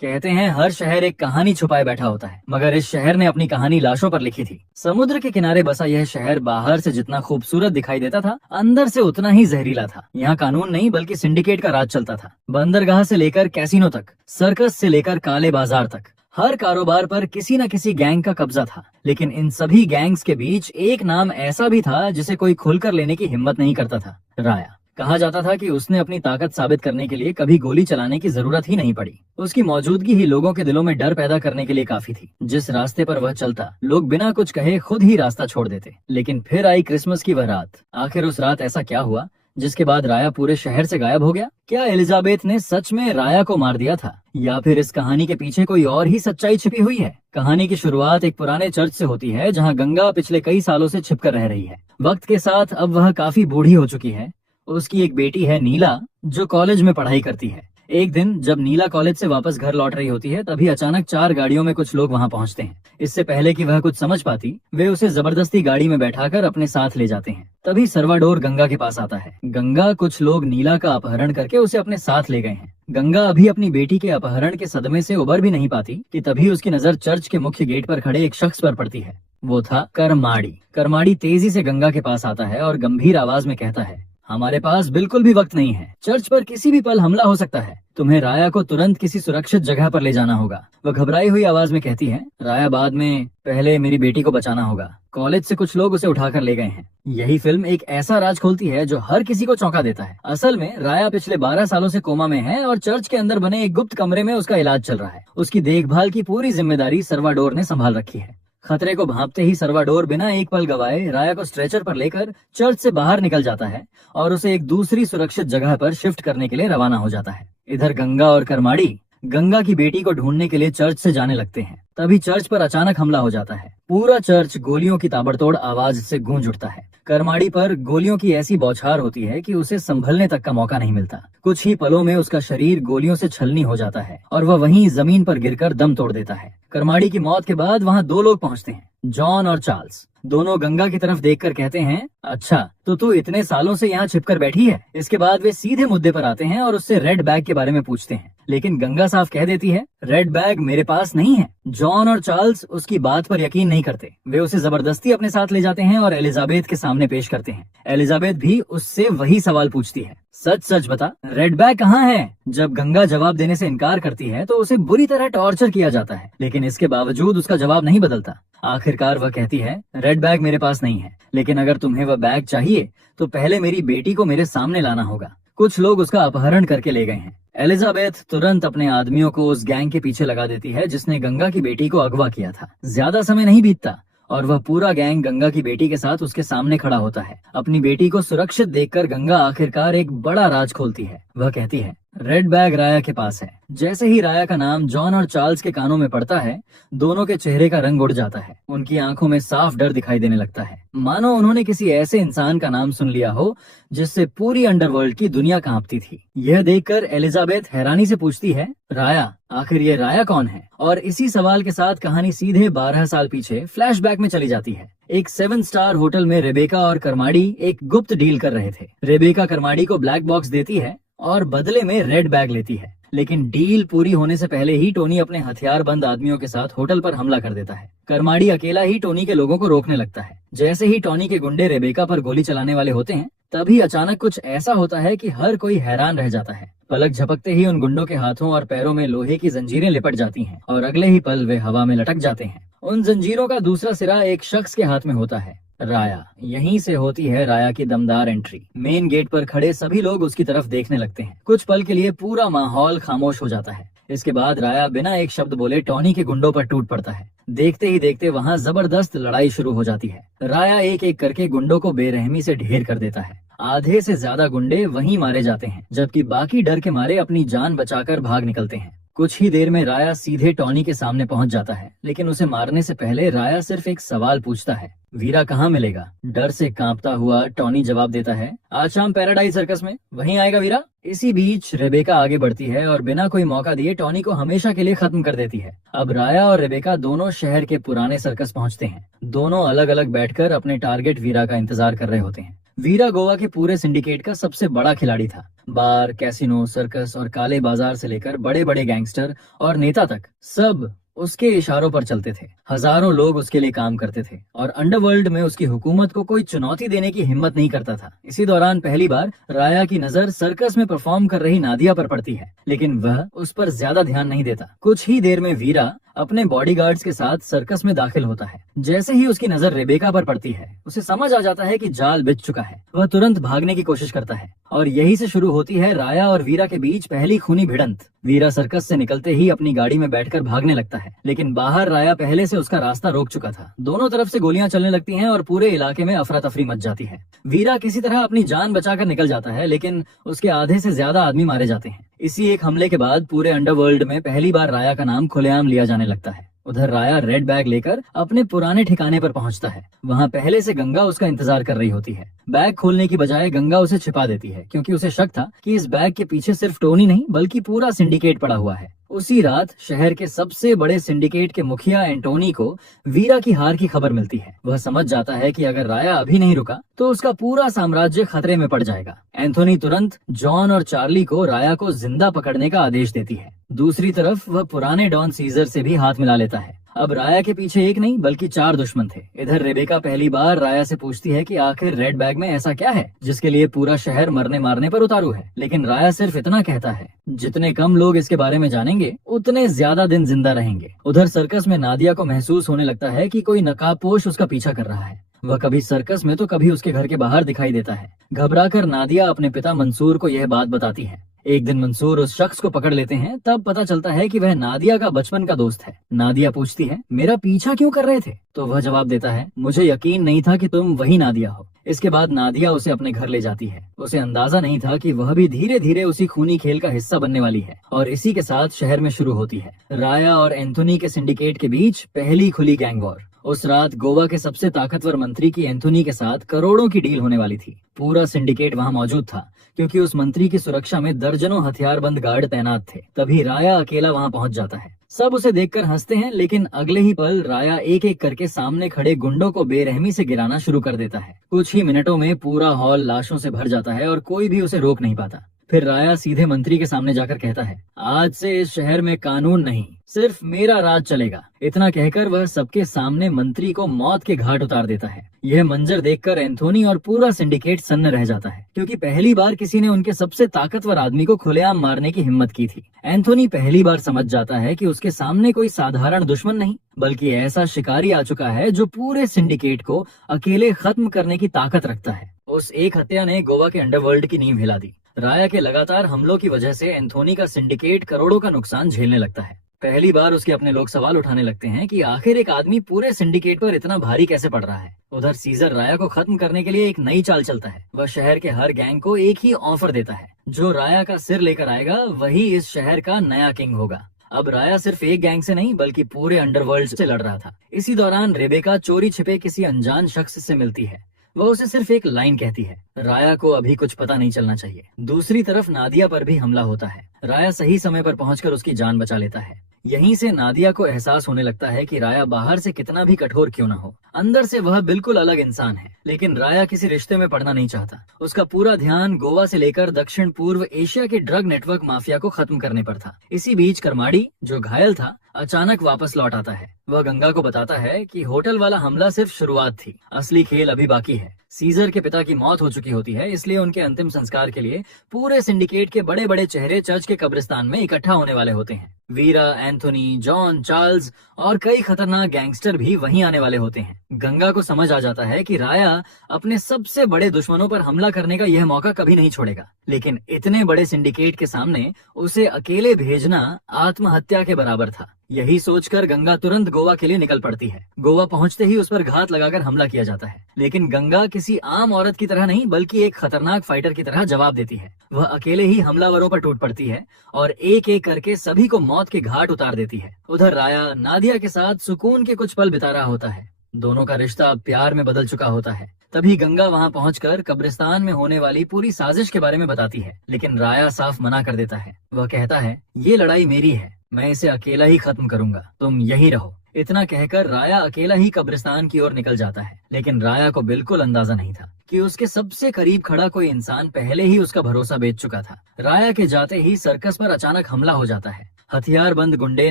कहते हैं हर शहर एक कहानी छुपाए बैठा होता है, मगर इस शहर ने अपनी कहानी लाशों पर लिखी थी। समुद्र के किनारे बसा यह शहर बाहर से जितना खूबसूरत दिखाई देता था, अंदर से उतना ही जहरीला था। यहाँ कानून नहीं बल्कि सिंडिकेट का राज चलता था। बंदरगाह से लेकर कैसीनो तक, सर्कस से लेकर काले बाजार तक, हर कारोबार पर किसी न किसी गैंग का कब्जा था। लेकिन इन सभी गैंग्स के बीच एक नाम ऐसा भी था जिसे कोई खुलकर लेने की हिम्मत नहीं करता था, राया। कहा जाता था कि उसने अपनी ताकत साबित करने के लिए कभी गोली चलाने की जरूरत ही नहीं पड़ी। उसकी मौजूदगी ही लोगों के दिलों में डर पैदा करने के लिए काफी थी। जिस रास्ते पर वह चलता, लोग बिना कुछ कहे खुद ही रास्ता छोड़ देते। लेकिन फिर आई क्रिसमस की वह रात। आखिर उस रात ऐसा क्या हुआ जिसके बाद राया पूरे शहर से गायब हो गया? क्या एलिजाबेथ ने सच में राया को मार दिया था, या फिर इस कहानी के पीछे कोई और ही सच्चाई छिपी हुई है? कहानी की शुरुआत एक पुराने चर्च से होती है, जहाँ गंगा पिछले कई सालों से छिपकर रह रही है। वक्त के साथ अब वह काफी बूढ़ी हो चुकी है। उसकी एक बेटी है नीला, जो कॉलेज में पढ़ाई करती है। एक दिन जब नीला कॉलेज से वापस घर लौट रही होती है, तभी अचानक 4 गाड़ियों में कुछ लोग वहां पहुंचते हैं। इससे पहले कि वह कुछ समझ पाती, वे उसे जबरदस्ती गाड़ी में बैठाकर अपने साथ ले जाते हैं। तभी सर्वाडोर गंगा के पास आता है। गंगा, कुछ लोग नीला का अपहरण करके उसे अपने साथ ले गए हैं। गंगा अभी अपनी बेटी के अपहरण के सदमे से उबर भी नहीं पाती कि तभी उसकी नजर चर्च के मुख्य गेट पर खड़े एक शख्स पर पड़ती है। वो था करमाड़ी। करमाड़ी तेजी से गंगा के पास आता है और गंभीर आवाज में कहता है, हमारे पास बिल्कुल भी वक्त नहीं है। चर्च पर किसी भी पल हमला हो सकता है। तुम्हें राया को तुरंत किसी सुरक्षित जगह पर ले जाना होगा। वह घबराई हुई आवाज में कहती है, राया बाद में, पहले मेरी बेटी को बचाना होगा। कॉलेज से कुछ लोग उसे उठाकर ले गए हैं। यही फिल्म एक ऐसा राज खोलती है जो हर किसी को चौंका देता है। असल में राया पिछले 12 सालों से कोमा में है और चर्च के अंदर बने एक गुप्त कमरे में उसका इलाज चल रहा है। उसकी देखभाल की पूरी जिम्मेदारी सर्वाडोर ने संभाल रखी है। खतरे को भांपते ही सर्वाडोर बिना एक पल गवाए राया को स्ट्रेचर पर लेकर चर्च से बाहर निकल जाता है और उसे एक दूसरी सुरक्षित जगह पर शिफ्ट करने के लिए रवाना हो जाता है। इधर गंगा और करमाड़ी गंगा की बेटी को ढूंढने के लिए चर्च से जाने लगते हैं। तभी चर्च पर अचानक हमला हो जाता है। पूरा चर्च गोलियों की ताबड़तोड़ आवाज से गूंज उठता है। करमाड़ी पर गोलियों की ऐसी बौछार होती है कि उसे संभलने तक का मौका नहीं मिलता। कुछ ही पलों में उसका शरीर गोलियों से छलनी हो जाता है और वह वहीं जमीन पर गिरकर दम तोड़ देता है। करमाड़ी की मौत के बाद वहाँ 2 लोग पहुँचते हैं, जॉन और चार्ल्स। दोनों गंगा की तरफ देखकर कहते हैं, अच्छा तो तू इतने सालों से यहाँ छिपकर बैठी है। इसके बाद वे सीधे मुद्दे पर आते हैं और उससे रेड बैग के बारे में पूछते हैं। लेकिन गंगा साफ कह देती है, रेड बैग मेरे पास नहीं है। जॉन और चार्ल्स उसकी बात पर यकीन नहीं करते। वे उसे जबरदस्ती अपने साथ ले जाते हैं और एलिजाबेथ के सामने पेश करते हैं। एलिजाबेथ भी उससे वही सवाल पूछती है, सच सच बता, रेड बैग कहाँ है? जब गंगा जवाब देने से इनकार करती है तो उसे बुरी तरह टॉर्चर किया जाता है, लेकिन इसके बावजूद उसका जवाब नहीं बदलता। आखिरकार वह कहती है, रेड बैग मेरे पास नहीं है, लेकिन अगर तुम्हें वह बैग चाहिए तो पहले मेरी बेटी को मेरे सामने लाना होगा। कुछ लोग उसका अपहरण करके ले गए हैं। एलिजाबेथ तुरंत अपने आदमियों को उस गैंग के पीछे लगा देती है जिसने गंगा की बेटी को अगवा किया था। ज्यादा समय नहीं बीतता और वह पूरा गैंग गंगा की बेटी के साथ उसके सामने खड़ा होता है। अपनी बेटी को सुरक्षित देखकर गंगा आखिरकार एक बड़ा राज खोलती है। वह कहती है, रेड बैग राया के पास है। जैसे ही राया का नाम जॉन और चार्ल्स के कानों में पड़ता है, दोनों के चेहरे का रंग उड़ जाता है। उनकी आंखों में साफ डर दिखाई देने लगता है, मानो उन्होंने किसी ऐसे इंसान का नाम सुन लिया हो जिससे पूरी अंडरवर्ल्ड की दुनिया कांपती थी। यह देखकर एलिजाबेथ हैरानी से पूछती है, राया, आखिर ये राया कौन है? और इसी सवाल के साथ कहानी सीधे 12 साल पीछे फ्लैशबैक में चली जाती है। एक 7 स्टार होटल में रेबेका और करमाड़ी एक गुप्त डील कर रहे थे। रेबेका करमाड़ी को ब्लैक बॉक्स देती है और बदले में रेड बैग लेती है। लेकिन डील पूरी होने से पहले ही टोनी अपने हथियारबंद आदमियों के साथ होटल पर हमला कर देता है। करमाड़ी अकेला ही टोनी के लोगों को रोकने लगता है। जैसे ही टोनी के गुंडे रेबेका पर गोली चलाने वाले होते हैं, तभी अचानक कुछ ऐसा होता है कि हर कोई हैरान रह जाता है। पलक झपकते ही उन गुंडों के हाथों और पैरों में लोहे की जंजीरें लिपट जाती हैं और अगले ही पल वे हवा में लटक जाते हैं। उन जंजीरों का दूसरा सिरा एक शख्स के हाथ में होता है, राया। यहीं से होती है राया की दमदार एंट्री। मेन गेट पर खड़े सभी लोग उसकी तरफ देखने लगते हैं। कुछ पल के लिए पूरा माहौल खामोश हो जाता है। इसके बाद राया बिना एक शब्द बोले टॉनी के गुंडों पर टूट पड़ता है। देखते ही देखते वहाँ जबरदस्त लड़ाई शुरू हो जाती है। राया एक एक करके गुंडों को बेरहमी से ढेर कर देता है। आधे से ज्यादा गुंडे वहीं मारे जाते हैं, जबकि बाकी डर के मारे अपनी जान बचाकर भाग निकलते हैं। कुछ ही देर में राया सीधे टॉनी के सामने पहुंच जाता है, लेकिन उसे मारने से पहले राया सिर्फ एक सवाल पूछता है, वीरा कहाँ मिलेगा? डर से कांपता हुआ टॉनी जवाब देता है, आज शाम पैराडाइज सर्कस में, वहीं आएगा वीरा। इसी बीच रेबेका आगे बढ़ती है और बिना कोई मौका दिए टॉनी को हमेशा के लिए खत्म कर देती है। अब राया और रेबेका दोनों शहर के पुराने सर्कस पहुंचते हैं। दोनों अलग अलग बैठकर अपने टारगेट वीरा का इंतजार कर रहे होते हैं। वीरा गोवा के पूरे सिंडिकेट का सबसे बड़ा खिलाड़ी था। बार, कैसीनो, सर्कस और काले बाजार से लेकर बड़े बड़े गैंगस्टर और नेता तक सब उसके इशारों पर चलते थे। हजारों लोग उसके लिए काम करते थे और अंडरवर्ल्ड में उसकी हुकूमत को कोई चुनौती देने की हिम्मत नहीं करता था। इसी दौरान पहली बार राया की नजर सर्कस में परफॉर्म कर रही नादिया पर पड़ती है, लेकिन वह उस पर ज्यादा ध्यान नहीं देता। कुछ ही देर में वीरा अपने बॉडीगार्ड्स के साथ सर्कस में दाखिल होता है। जैसे ही उसकी नजर रेबेका पर पड़ती है, उसे समझ आ जाता है कि जाल बिछ चुका है। वह तुरंत भागने की कोशिश करता है और यही से शुरू होती है राया और वीरा के बीच पहली खूनी भिड़ंत। वीरा सर्कस से निकलते ही अपनी गाड़ी में बैठकर भागने लगता है, लेकिन बाहर राया पहले से उसका रास्ता रोक चुका था। दोनों तरफ से गोलियां चलने लगती हैं और पूरे इलाके में अफरा तफरी मच जाती है। वीरा किसी तरह अपनी जान बचाकर निकल जाता है, लेकिन उसके आधे से ज्यादा आदमी मारे जाते हैं। इसी एक हमले के बाद पूरे अंडरवर्ल्ड में पहली बार राया का नाम खुलेआम लिया जाने लगता है। उधर राया रेड बैग लेकर अपने पुराने ठिकाने पर पहुंचता है। वहां पहले से गंगा उसका इंतजार कर रही होती है। बैग खोलने की बजाय गंगा उसे छिपा देती है, क्योंकि उसे शक था कि इस बैग के पीछे सिर्फ टोनी नहीं बल्कि पूरा सिंडिकेट पड़ा हुआ है। उसी रात शहर के सबसे बड़े सिंडिकेट के मुखिया एंटोनी को वीरा की हार की खबर मिलती है। वह समझ जाता है कि अगर राया अभी नहीं रुका तो उसका पूरा साम्राज्य खतरे में पड़ जाएगा। एंथोनी तुरंत जॉन और चार्ली को राया को जिंदा पकड़ने का आदेश देती है। दूसरी तरफ वह पुराने डॉन सीजर से भी हाथ मिला लेता है। अब राया के पीछे एक नहीं बल्कि 4 दुश्मन थे। इधर रेबेका पहली बार राया से पूछती है कि आखिर रेड बैग में ऐसा क्या है जिसके लिए पूरा शहर मरने मारने पर उतारू है। लेकिन राया सिर्फ इतना कहता है, जितने कम लोग इसके बारे में जानेंगे उतने ज्यादा दिन जिंदा रहेंगे। उधर सर्कस में नादिया को महसूस होने लगता है कि कोई नकाबपोश उसका पीछा कर रहा है। वह कभी सर्कस में तो कभी उसके घर के बाहर दिखाई देता है। घबराकर नादिया अपने पिता मंसूर को यह बात बताती है। एक दिन मंसूर उस शख्स को पकड़ लेते हैं। तब पता चलता है कि वह नादिया का बचपन का दोस्त है। नादिया पूछती है, मेरा पीछा क्यों कर रहे थे? तो वह जवाब देता है, मुझे यकीन नहीं था कि तुम वही नादिया हो। इसके बाद नादिया उसे अपने घर ले जाती है। उसे अंदाजा नहीं था कि वह भी धीरे धीरे उसी खूनी खेल का हिस्सा बनने वाली है। और इसी के साथ शहर में शुरू होती है राया और एंथोनी के सिंडिकेट के बीच पहली खुली गैंग वॉर। उस रात गोवा के सबसे ताकतवर मंत्री की एंथोनी के साथ करोड़ों की डील होने वाली थी। पूरा सिंडिकेट वहां मौजूद था, क्योंकि उस मंत्री की सुरक्षा में दर्जनों हथियारबंद गार्ड तैनात थे। तभी राया अकेला वहां पहुंच जाता है। सब उसे देखकर हंसते हैं, लेकिन अगले ही पल राया एक एक करके सामने खड़े गुंडों को बेरहमी से गिराना शुरू कर देता है। कुछ ही मिनटों में पूरा हॉल लाशों से भर जाता है और कोई भी उसे रोक नहीं पाता। फिर राया सीधे मंत्री के सामने जाकर कहता है, आज से इस शहर में कानून नहीं, सिर्फ मेरा राज चलेगा। इतना कहकर वह सबके सामने मंत्री को मौत के घाट उतार देता है। यह मंजर देखकर एंथोनी और पूरा सिंडिकेट सन्न रह जाता है, क्योंकि पहली बार किसी ने उनके सबसे ताकतवर आदमी को खुलेआम मारने की हिम्मत की थी। एंथोनी पहली बार समझ जाता है कि उसके सामने कोई साधारण दुश्मन नहीं बल्कि ऐसा शिकारी आ चुका है जो पूरे सिंडिकेट को अकेले खत्म करने की ताकत रखता है। उस एक हत्या ने गोवा के अंडरवर्ल्ड की नींव हिला दी। राया के लगातार हमलों की वजह से एंथोनी का सिंडिकेट करोड़ों का नुकसान झेलने लगता है। पहली बार उसके अपने लोग सवाल उठाने लगते हैं कि आखिर एक आदमी पूरे सिंडिकेट पर इतना भारी कैसे पड़ रहा है। उधर सीजर राया को खत्म करने के लिए एक नई चाल चलता है। वह शहर के हर गैंग को एक ही ऑफर देता है, जो राया का सिर लेकर आएगा वही इस शहर का नया किंग होगा। अब राया सिर्फ एक गैंग से नहीं बल्कि पूरे अंडरवर्ल्ड से लड़ रहा था। इसी दौरान रेबेका चोरी छिपे किसी अनजान शख्स से मिलती है। वह उसे सिर्फ एक लाइन कहती है, राया को अभी कुछ पता नहीं चलना चाहिए। दूसरी तरफ नादिया पर भी हमला होता है। राया सही समय पर पहुंचकर उसकी जान बचा लेता है। यहीं से नादिया को एहसास होने लगता है कि राया बाहर से कितना भी कठोर क्यों न हो, अंदर से वह बिल्कुल अलग इंसान है। लेकिन राया किसी रिश्ते में पड़ना नहीं चाहता। उसका पूरा ध्यान गोवा से लेकर दक्षिण पूर्व एशिया के ड्रग नेटवर्क माफिया को खत्म करने पर था। इसी बीच करमाड़ी, जो घायल था, अचानक वापस लौट आता है। वह गंगा को बताता है कि होटल वाला हमला सिर्फ शुरुआत थी, असली खेल अभी बाकी है। सीजर के पिता की मौत हो चुकी होती है, इसलिए उनके अंतिम संस्कार के लिए पूरे सिंडिकेट के बड़े बड़े चेहरे चर्च के कब्रिस्तान में इकट्ठा होने वाले होते हैं। वीरा, एंथोनी, जॉन, चार्ल्स और कई खतरनाक गैंगस्टर भी वहीं आने वाले होते हैं। गंगा को समझ आ जाता है कि राया अपने सबसे बड़े दुश्मनों पर हमला करने का यह मौका कभी नहीं छोड़ेगा, लेकिन इतने बड़े सिंडिकेट के सामने उसे अकेले भेजना आत्महत्या के बराबर था। यही सोचकर गंगा तुरंत गोवा के लिए निकल पड़ती है। गोवा पहुंचते ही उस पर घात लगाकर हमला किया जाता है, लेकिन गंगा किसी आम औरत की तरह नहीं बल्कि एक खतरनाक फाइटर की तरह जवाब देती है। वह अकेले ही हमलावरों पर टूट पड़ती है और एक एक करके सभी को मौत के घाट उतार देती है। उधर राया नादिया के साथ सुकून के कुछ पल बिता रहा होता है। दोनों का रिश्ता अब प्यार में बदल चुका होता है। तभी गंगा वहां पहुंचकर कब्रिस्तान में होने वाली पूरी साजिश के बारे में बताती है, लेकिन राया साफ मना कर देता है। वह कहता है, ये लड़ाई मेरी है, मैं इसे अकेला ही खत्म करूंगा, तुम यहीं रहो। इतना कहकर राया अकेला ही कब्रिस्तान की ओर निकल जाता है, लेकिन राया को बिल्कुल अंदाजा नहीं था कि उसके सबसे करीब खड़ा कोई इंसान पहले ही उसका भरोसा बेच चुका था। राया के जाते ही सर्कस पर अचानक हमला हो जाता है। हथियारबंद गुंडे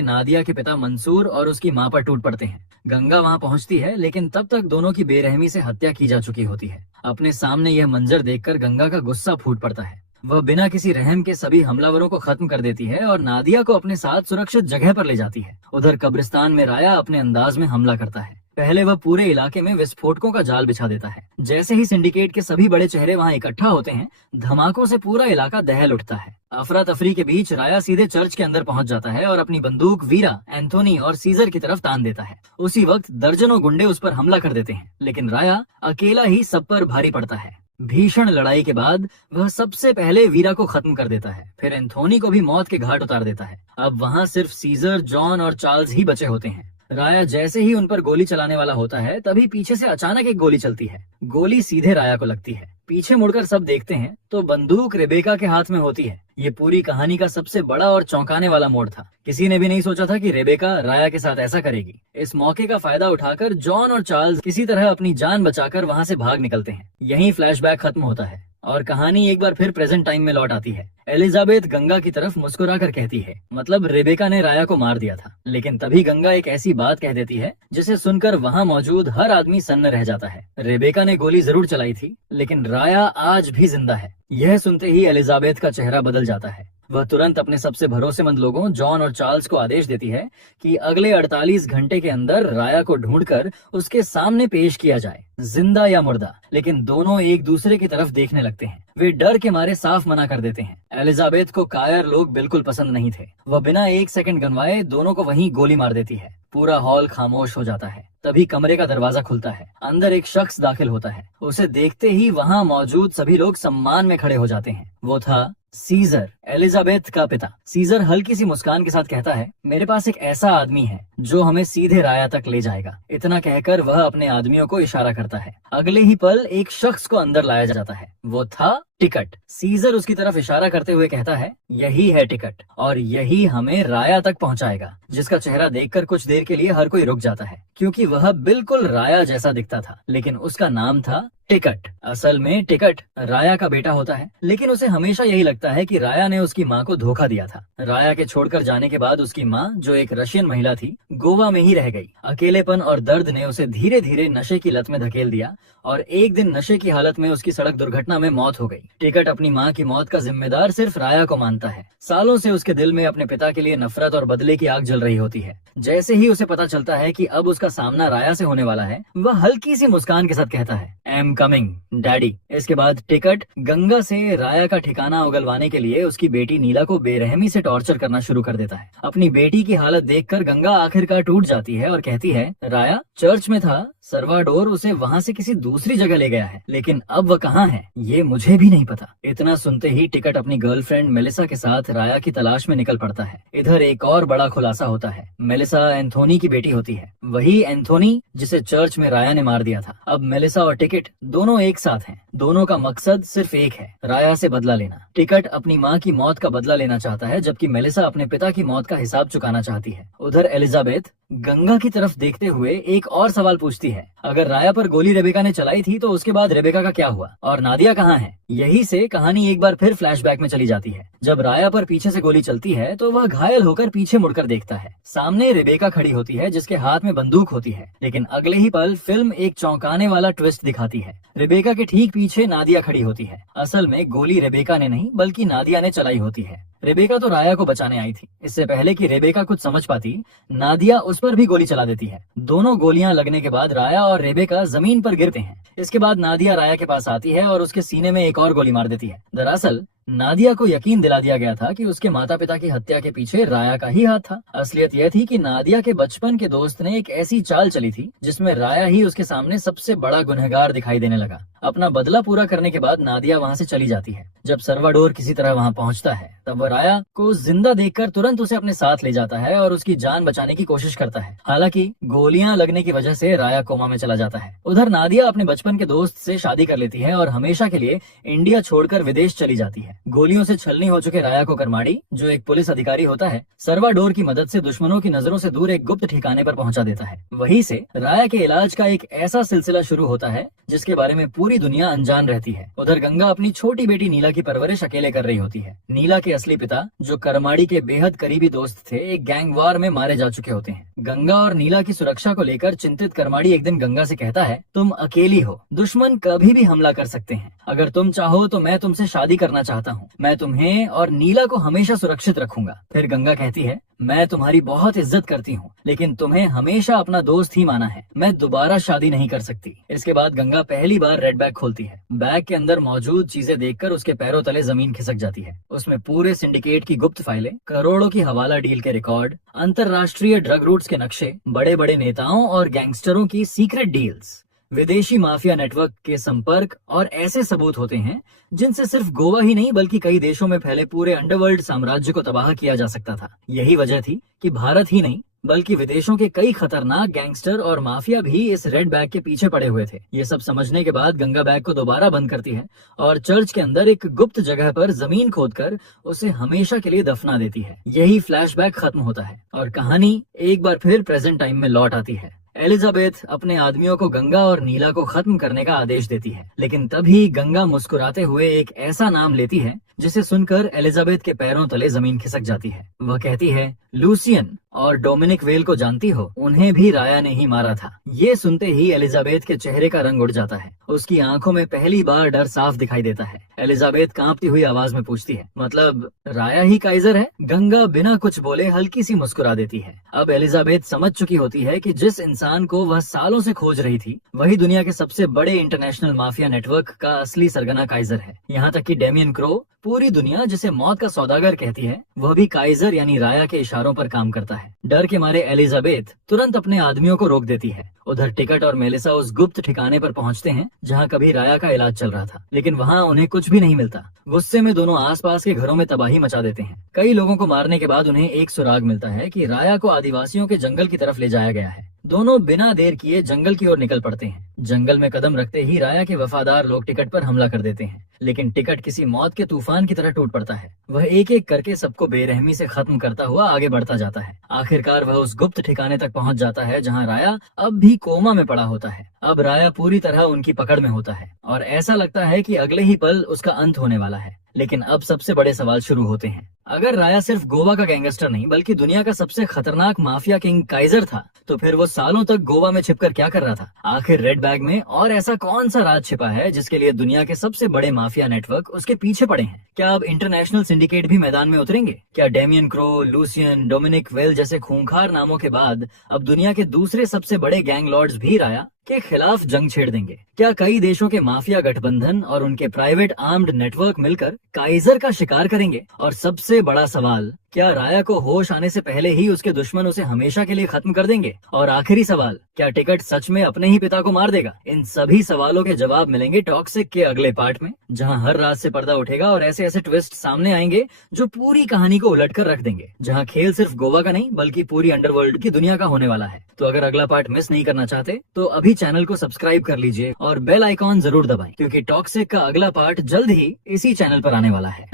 नादिया के पिता मंसूर और उसकी मां पर टूट पड़ते हैं। गंगा वहां पहुंचती है, लेकिन तब तक दोनों की बेरहमी से हत्या की जा चुकी होती है। अपने सामने यह मंजर देखकर गंगा का गुस्सा फूट पड़ता है। वह बिना किसी रहम के सभी हमलावरों को खत्म कर देती है और नादिया को अपने साथ सुरक्षित जगह पर ले जाती है। उधर कब्रिस्तान में राया अपने अंदाज में हमला करता है। पहले वह पूरे इलाके में विस्फोटकों का जाल बिछा देता है। जैसे ही सिंडिकेट के सभी बड़े चेहरे वहां इकट्ठा होते हैं, धमाकों से पूरा इलाका दहल उठता है। अफरा तफरी के बीच राया सीधे चर्च के अंदर पहुंच जाता है और अपनी बंदूक वीरा, एंथोनी और सीजर की तरफ तान देता है। उसी वक्त दर्जनों गुंडे उस पर हमला कर देते हैं, लेकिन राया अकेला ही सब पर भारी पड़ता है। भीषण लड़ाई के बाद वह सबसे पहले वीरा को खत्म कर देता है, फिर एंथोनी को भी मौत के घाट उतार देता है। अब वहां सिर्फ सीजर, जॉन और चार्ल्स ही बचे होते हैं। राया जैसे ही उन पर गोली चलाने वाला होता है, तभी पीछे से अचानक एक गोली चलती है। गोली सीधे राया को लगती है। पीछे मुड़कर सब देखते हैं तो बंदूक रेबेका के हाथ में होती है। ये पूरी कहानी का सबसे बड़ा और चौंकाने वाला मोड़ था। किसी ने भी नहीं सोचा था कि रेबेका राया के साथ ऐसा करेगी। इस मौके का फायदा उठाकर जॉन और चार्ल्स किसी तरह अपनी जान बचाकर वहां से भाग निकलते हैं। यहीं फ्लैशबैक खत्म होता है और कहानी एक बार फिर प्रेजेंट टाइम में लौट आती है। एलिजाबेथ गंगा की तरफ मुस्कुराकर कहती है, मतलब रेबेका ने राया को मार दिया था। लेकिन तभी गंगा एक ऐसी बात कह देती है जिसे सुनकर वहां मौजूद हर आदमी सन्न रह जाता है। रेबेका ने गोली जरूर चलाई थी, लेकिन राया आज भी जिंदा है। यह सुनते ही एलिजाबेथ का चेहरा बदल जाता है। वह तुरंत अपने सबसे भरोसेमंद लोगों जॉन और चार्ल्स को आदेश देती है कि अगले 48 घंटे के अंदर राया को ढूंढकर उसके सामने पेश किया जाए, जिंदा या मुर्दा। लेकिन दोनों एक दूसरे की तरफ देखने लगते हैं। वे डर के मारे साफ मना कर देते हैं। एलिजाबेथ को कायर लोग बिल्कुल पसंद नहीं थे। वह बिना एक सेकंड गंवाए दोनों को वहीं गोली मार देती है। पूरा हॉल खामोश हो जाता है। तभी कमरे का दरवाजा खुलता है। अंदर एक शख्स दाखिल होता है। उसे देखते ही वहां मौजूद सभी लोग सम्मान में खड़े हो जाते हैं। वो था सीजर, एलिजाबेथ का पिता। सीजर हल्की सी मुस्कान के साथ कहता है, मेरे पास एक ऐसा आदमी है जो हमें सीधे राया तक ले जाएगा। इतना कहकर वह अपने आदमियों को इशारा करता है। अगले ही पल एक शख्स को अंदर लाया जाता है। वो था टिकट। सीजर उसकी तरफ इशारा करते हुए कहता है, यही है टिकट और यही हमें राया तक पहुंचाएगा। जिसका चेहरा देखकर कुछ देर के लिए हर कोई रुक जाता है, क्योंकि वह बिल्कुल राया जैसा दिखता था, लेकिन उसका नाम था टिकट। असल में टिकट राया का बेटा होता है, लेकिन उसे हमेशा यही लगता है कि राया ने उसकी माँ को धोखा दिया था। राया के छोड़कर जाने के बाद उसकी माँ, जो एक रशियन महिला थी, गोवा में ही रह गई। अकेलेपन और दर्द ने उसे धीरे धीरे नशे की लत में धकेल दिया और एक दिन नशे की हालत में उसकी सड़क दुर्घटना में मौत हो गई। टिकट अपनी माँ की मौत का जिम्मेदार सिर्फ राया को मानता है। सालों से उसके दिल में अपने पिता के लिए नफरत और बदले की आग जल रही होती है। जैसे ही उसे पता चलता है कि अब उसका सामना राया से होने वाला है, वह हल्की सी मुस्कान के साथ कहता है, आई एम कमिंग डैडी। इसके बाद टिकट गंगा से राया का ठिकाना उगलवाने के लिए उसकी बेटी नीला को बेरहमी से टॉर्चर करना शुरू कर देता है। अपनी बेटी की हालत देखकर गंगा आखिरकार टूट जाती है और कहती है, राया चर्च में था, सर्वाडोर उसे वहाँ से किसी दूसरी जगह ले गया है, लेकिन अब वह कहाँ है ये मुझे भी नहीं पता। इतना सुनते ही टिकट अपनी गर्लफ्रेंड मेलिसा के साथ राया की तलाश में निकल पड़ता है। इधर एक और बड़ा खुलासा होता है। मेलिसा एंथोनी की बेटी होती है, वही एंथोनी जिसे चर्च में राया ने मार दिया था। अब मेलिसा और टिकट दोनों एक साथ हैं। दोनों का मकसद सिर्फ एक है, राया से बदला लेना। टिकट अपनी माँ की मौत का बदला लेना चाहता है, जबकि मेलिसा अपने पिता की मौत का हिसाब चुकाना चाहती है। उधर एलिजाबेथ गंगा की तरफ देखते हुए एक और सवाल पूछती है, अगर राया पर गोली रेबेका ने चलाई थी तो उसके बाद रेबेका का क्या हुआ और नादिया कहाँ है? यही से कहानी एक बार फिर फ्लैशबैक में चली जाती है। जब राया पर पीछे से गोली चलती है तो वह घायल होकर पीछे मुड़कर देखता है। सामने रेबेका खड़ी होती है जिसके हाथ में बंदूक होती है, लेकिन अगले ही पल फिल्म एक चौंकाने वाला ट्विस्ट दिखाती है। रेबेका के ठीक पीछे नादिया खड़ी होती है। असल में गोली रेबेका ने नहीं बल्कि नादिया ने चलाई होती है। रेबेका तो राया को बचाने आई थी। इससे पहले कि रेबेका कुछ समझ पाती, नादिया उस पर भी गोली चला देती है। दोनों गोलियां लगने के बाद राया और रेबेका जमीन पर गिरते हैं। इसके बाद नादिया राया के पास आती है और उसके सीने में एक और गोली मार देती है। दरअसल नादिया को यकीन दिला दिया गया था कि उसके माता पिता की हत्या के पीछे राया का ही हाथ था। असलियत यह थी कि नादिया के बचपन के दोस्त ने एक ऐसी चाल चली थी जिसमें राया ही उसके सामने सबसे बड़ा गुनहगार दिखाई देने लगा। अपना बदला पूरा करने के बाद नादिया वहाँ से चली जाती है। जब सर्वाडोर किसी तरह वहाँ पहुँचता है तब वह राया को जिंदा देखकर तुरंत उसे अपने साथ ले जाता है और उसकी जान बचाने की कोशिश करता है। हालांकि गोलियां लगने की वजह से राया कोमा में चला जाता है। उधर नादिया अपने बचपन के दोस्त से शादी कर लेती है और हमेशा के लिए इंडिया छोड़कर विदेश चली जाती है। गोलियों से छलनी हो चुके राया को करमाड़ी, जो एक पुलिस अधिकारी होता है, सर्वाडोर की मदद से दुश्मनों की नजरों से दूर एक गुप्त ठिकाने पर पहुंचा देता है। वहीं से राया के इलाज का एक ऐसा सिलसिला शुरू होता है जिसके बारे में पूरी दुनिया अनजान रहती है। उधर गंगा अपनी छोटी बेटी नीला की परवरिश अकेले कर रही होती है। नीला के असली पिता, जो करमाड़ी के बेहद करीबी दोस्त थे, एक गैंग वार में मारे जा चुके होते हैं। गंगा और नीला की सुरक्षा को लेकर चिंतित करमाड़ी एक दिन गंगा से कहता है, तुम अकेली हो, दुश्मन कभी भी हमला कर सकते हैं। अगर तुम चाहो तो मैं तुमसे शादी करना चाहता हूँ। मैं तुम्हें और नीला को हमेशा सुरक्षित रखूंगा। फिर गंगा कहती है, मैं तुम्हारी बहुत इज्जत करती हूँ, लेकिन तुम्हें हमेशा अपना दोस्त ही माना है। मैं दोबारा शादी नहीं कर सकती। इसके बाद गंगा पहली बार रेड बैग खोलती है। बैग के अंदर मौजूद चीजें देखकर उसके पैरों तले जमीन खिसक जाती है। उसमें पूरे सिंडिकेट की गुप्त फाइलें, करोड़ों की हवाला डील के रिकॉर्ड, अंतरराष्ट्रीय ड्रग रूट्स के नक्शे, बड़े बड़े नेताओं और गैंगस्टरों की सीक्रेट डील्स, विदेशी माफिया नेटवर्क के संपर्क और ऐसे सबूत होते हैं जिनसे सिर्फ गोवा ही नहीं बल्कि कई देशों में फैले पूरे अंडरवर्ल्ड साम्राज्य को तबाह किया जा सकता था। यही वजह थी कि भारत ही नहीं बल्कि विदेशों के कई खतरनाक गैंगस्टर और माफिया भी इस रेड बैग के पीछे पड़े हुए थे। ये सब समझने के बाद गंगा बैग को दोबारा बंद करती है और चर्च के अंदर एक गुप्त जगह पर जमीन खोदकर उसे हमेशा के लिए दफना देती है। यही फ्लैशबैक खत्म होता है और कहानी एक बार फिर प्रेजेंट टाइम में लौट आती है। एलिजाबेथ अपने आदमियों को गंगा और नीला को खत्म करने का आदेश देती है, लेकिन तभी गंगा मुस्कुराते हुए एक ऐसा नाम लेती है जिसे सुनकर एलिजाबेथ के पैरों तले जमीन खिसक जाती है। वह कहती है, लूसियन और डोमिनिक वेल को जानती हो? उन्हें भी राया ने ही मारा था। ये सुनते ही एलिजाबेथ के चेहरे का रंग उड़ जाता है। उसकी आंखों में पहली बार डर साफ दिखाई देता है। एलिजाबेथ कांपती हुई आवाज में पूछती है, मतलब राया ही काइजर है? गंगा बिना कुछ बोले हल्की सी मुस्कुरा देती है। अब एलिजाबेथ समझ चुकी होती है कि जिस इंसान को वह सालों से खोज रही थी वही दुनिया के सबसे बड़े इंटरनेशनल माफिया नेटवर्क का असली सरगना काइजर है। यहाँ तक कि डेमियन क्रो, पूरी दुनिया जिसे मौत का सौदागर कहती है, वह भी काइजर यानी राया के इशारों पर काम करता है। डर के मारे एलिजाबेथ तुरंत अपने आदमियों को रोक देती है। उधर टिकट और मेलिसा उस गुप्त ठिकाने पर पहुंचते हैं जहां कभी राया का इलाज चल रहा था, लेकिन वहां उन्हें कुछ भी नहीं मिलता। गुस्से में दोनों आसपास के घरों में तबाही मचा देते हैं। कई लोगों को मारने के बाद उन्हें एक सुराग मिलता है कि राया को आदिवासियों के जंगल की तरफ ले जाया गया है। दोनों बिना देर किए जंगल की ओर निकल पड़ते हैं। जंगल में कदम रखते ही राया के वफादार लोग टिकट पर हमला कर देते हैं, लेकिन टिकट किसी मौत के तूफान की तरह टूट पड़ता है। वह एक एक करके सबको बेरहमी से खत्म करता हुआ आगे बढ़ता जाता है। आखिरकार वह उस गुप्त ठिकाने तक पहुंच जाता है जहां राया अब भी कोमा में पड़ा होता है। अब राया पूरी तरह उनकी पकड़ में होता है और ऐसा लगता है कि अगले ही पल उसका अंत होने वाला है। लेकिन अब सबसे बड़े सवाल शुरू होते हैं। अगर राया सिर्फ गोवा का गैंगस्टर नहीं बल्कि दुनिया का सबसे खतरनाक माफिया किंग काइजर था, तो फिर वो सालों तक गोवा में छिपकर क्या कर रहा था? आखिर रेड बैग में और ऐसा कौन सा राज छिपा है जिसके लिए दुनिया के सबसे बड़े माफिया नेटवर्क उसके पीछे पड़े हैं? क्या अब इंटरनेशनल सिंडिकेट भी मैदान में उतरेंगे? क्या Damien Crow, Lucian, Dominic Vell जैसे खूंखार नामों के बाद अब दुनिया के दूसरे सबसे बड़े गैंग लॉर्ड्स भी राया के खिलाफ जंग छेड़ देंगे? क्या कई देशों के माफिया गठबंधन और उनके प्राइवेट आर्म्ड नेटवर्क मिलकर काइजर का शिकार करेंगे? और सबसे बड़ा सवाल, क्या राया को होश आने से पहले ही उसके दुश्मन उसे हमेशा के लिए खत्म कर देंगे? और आखिरी सवाल, क्या टिकट सच में अपने ही पिता को मार देगा? इन सभी सवालों के जवाब मिलेंगे टॉक्सिक के अगले पार्ट में, जहां हर रात से पर्दा उठेगा और ऐसे ऐसे ट्विस्ट सामने आएंगे जो पूरी कहानी को उलट कर रख देंगे। जहां खेल सिर्फ गोवा का नहीं बल्कि पूरी अंडरवर्ल्ड की दुनिया का होने वाला है। तो अगर अगला पार्ट मिस नहीं करना चाहते तो अभी चैनल को सब्सक्राइब कर लीजिए और बेल आइकॉन जरूर दबाएं, क्योंकि टॉक्सिक का अगला पार्ट जल्द ही इसी चैनल पर आने वाला है।